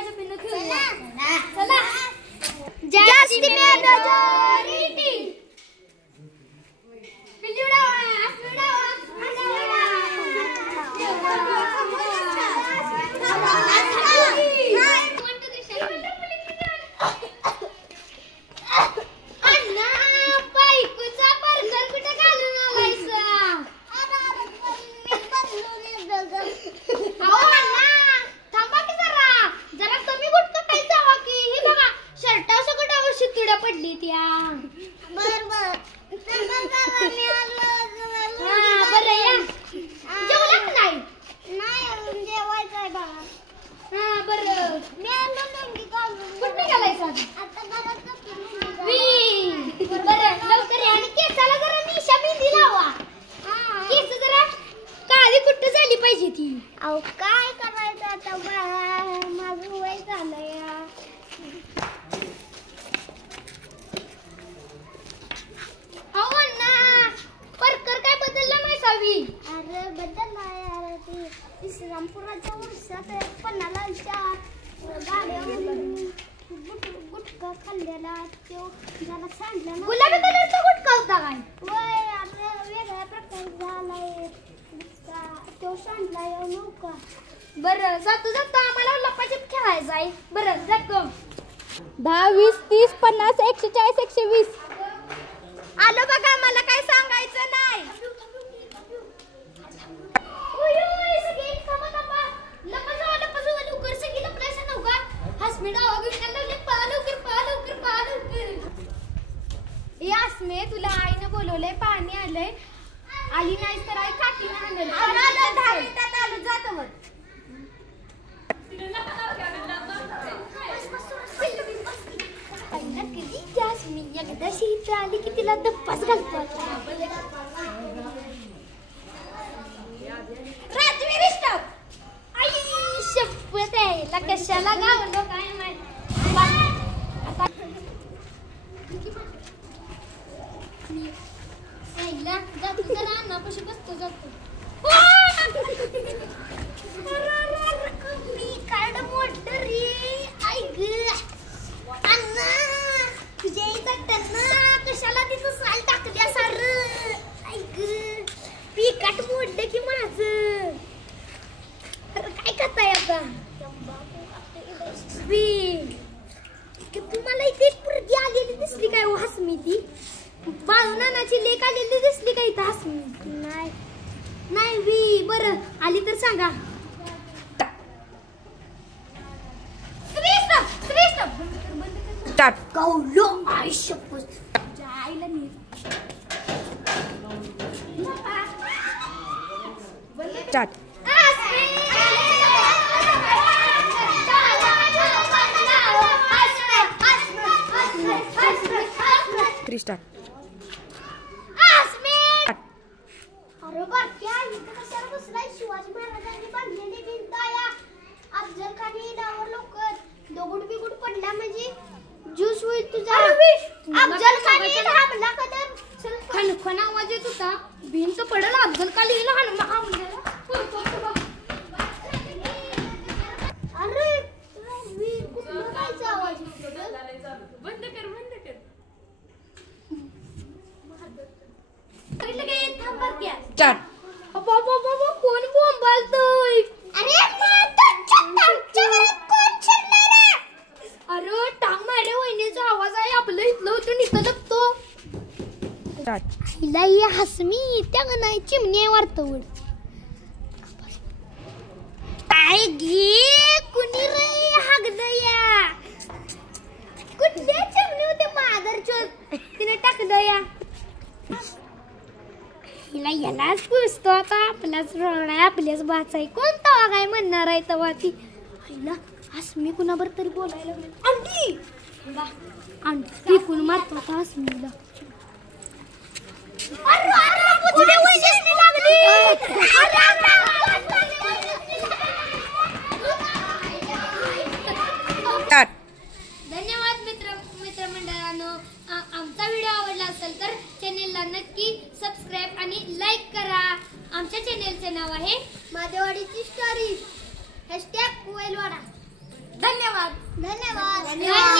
लपाछपी पिन खेळूया चला जास्ती मेजॉरिटी पिल्लूडा काय करायचं आता माझं वय झालंय हो ना परकर काय बदलला नाही सावी अरे बदलला यार ती इस्लामपुराच्या वर्षात पन्नालाच्या गाड्या गुटखा खाल्लेला तो जरा सांडला ना गुलाबी कलरचा गुटखा होता काय वय आता वेगळ्या प्रकार झालाय तो सांडला नौका बरं जातो आम्हाला लपाछपी खेळायचं आहे बरं जातो 10 20 30 50 140 120 आलो बघा मला काय सांगायचं नाही लवकर सगळी लपलायचं नव्हता हसमी डावा घेऊन लागले पळा लवकर ए आसमे तुला आईने बोलवलंय पाणी आलंय आली नाही तर आई काठीने हाणलं आलो 10 मिनिटात आलो जातो मग आईला कधी जास मी एकदा शीत आली की तिला दप्पाच घालतो राजवीर स्टॉप आई शपथ आहे ला कशाला गावलो काय माहिती आईला जातो जरा अन्नापाशी बसतो जातो मी कार्ड मोटर रे आई ग अन्ना तुझ्या इथं टन्ना कशाला तिथं साल टाकल्या सार आई ग पिकाट मोडलं की माझं काय करताय आता तुम्हाला इथे एक पुरगी आलेली दिसली काय हो हसमी ती बाळूनानाची लेक आलेली दिसली का इथं हसमी नाही वी बरं आली तर सांगा गावलो आयुष्यपत जायला नाही स्टार्ट स्टार्ट अरे बाक्या इथं कशाला बसलाय शिवाजी महाराजांनी बांधलेली भिंत आहे अफजल खान डावर लवकर दगड बिगड पडला म्हणजे ज्यूस होईल तुझा अफजल खान हमला कदर खणखण आवाज येत होता भिंत पडला अफजल खान येईल हमला अरे वीर कुठला कायचा आवाज बंद कर स्टार्ट कोण बोंबालतोय अरे टांग मारे वहिनीचा आवाज आहे आपलं इथलं होतं निघतं लागतो हिला ही हसमी त्या नाही चिमणी वारतवड काय घे कुणी रे हागदया कुठल्या चिमणी होते मादरचोद तिने टाकलं या हिला यालाच पुसतो आता आपलाच रोड आहे आपल्याच बाच आहे कोणता काय म्हणणार आहे तेव्हा ती हिला हसमी कुणाबर तरी बोलायला आंटी आंटी कोण मारतो आता हसमीला धन्यवाद मित्रमंडळांनो आमचा व्हिडिओ आवडला असेल तर चॅनेलला नक्की सबस्क्राइब आणि लाईक करा आमच्या चॅनेलचे नाव आहे मादेवाडीची स्टोरी #कोयलवाडा धन्यवाद धन्यवाद.